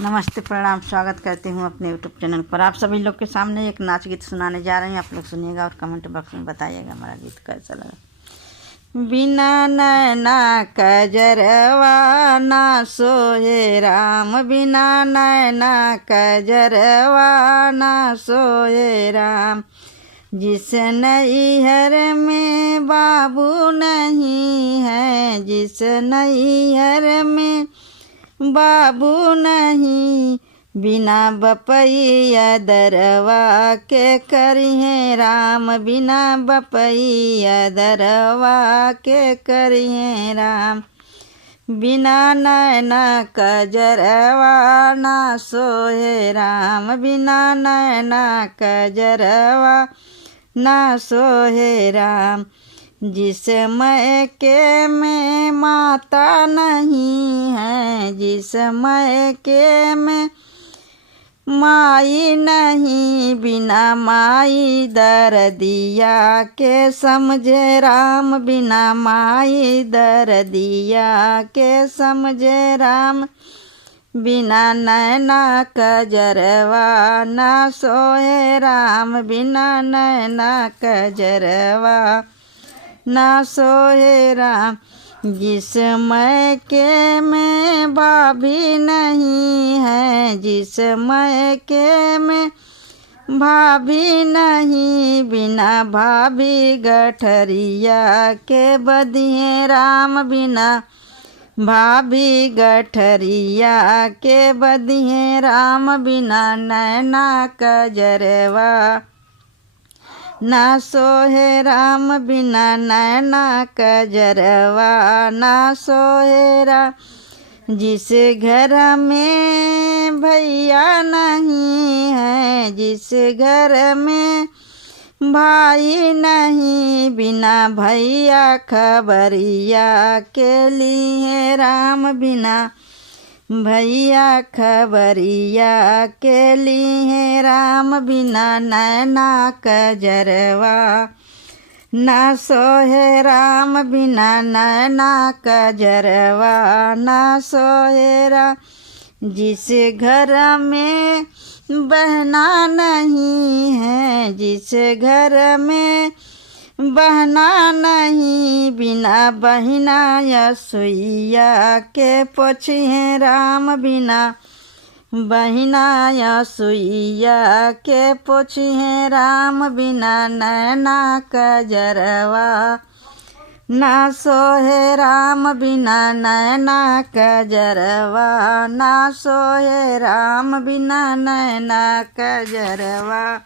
नमस्ते, प्रणाम। स्वागत करती हूँ अपने यूट्यूब चैनल पर। आप सभी लोग के सामने एक नाच गीत सुनाने जा रहे हैं। आप लोग सुनिएगा और कमेंट बॉक्स में बताइएगा हमारा गीत कैसा लगा। बिना नैना कजरवा ना सोए राम, बिना नैना कजरवा ना सोए राम। जिस नैहर में बाबू नहीं है, जिस नैहर में बाबू नहीं, बिना बपैया दरवा के करिए राम, बिना बपैया दरवा के करिए राम। बिना नैना कजरवा ना सोए राम, बिना नैना कजरवा ना सोए राम। जिस मैके में माता नहीं है, जिस मैके में माई नहीं, बिना माई दर्दिया के समझे राम, बिना माई दर्दिया के समझे राम। बिना नैना कजरवा ना सोए राम, बिना नैना कजरवा ना सोए राम। जिस मैके में भाभी नहीं है, जिस मैके में भाभी नहीं, बिना भाभी गठरिया के बधिए राम, बिना भाभी गठरिया के बधिए राम। बिना नैना कजरवा ना सोए राम, बिना नैना कजरवा ना सोए राम। जिस घर में भैया नहीं है, जिस घर में भाई नहीं, बिना भैया खबरिया के लिए राम, बिना भैया खबरिया के लिए राम। बिना नैना कजरवा ना सोए राम, बिना नैना कजरवा ना सोए राम। जिस घर में बहना नहीं है, जिस घर में बहना नहीं, बिना बहिना यसुइया के पोछिए राम, बिना बहिना यसुइया के पोछिए राम। बिना नैना कजरवा ना सोए राम, बिना नैना कजरवा ना सोए राम, बिना नैना कजरवा।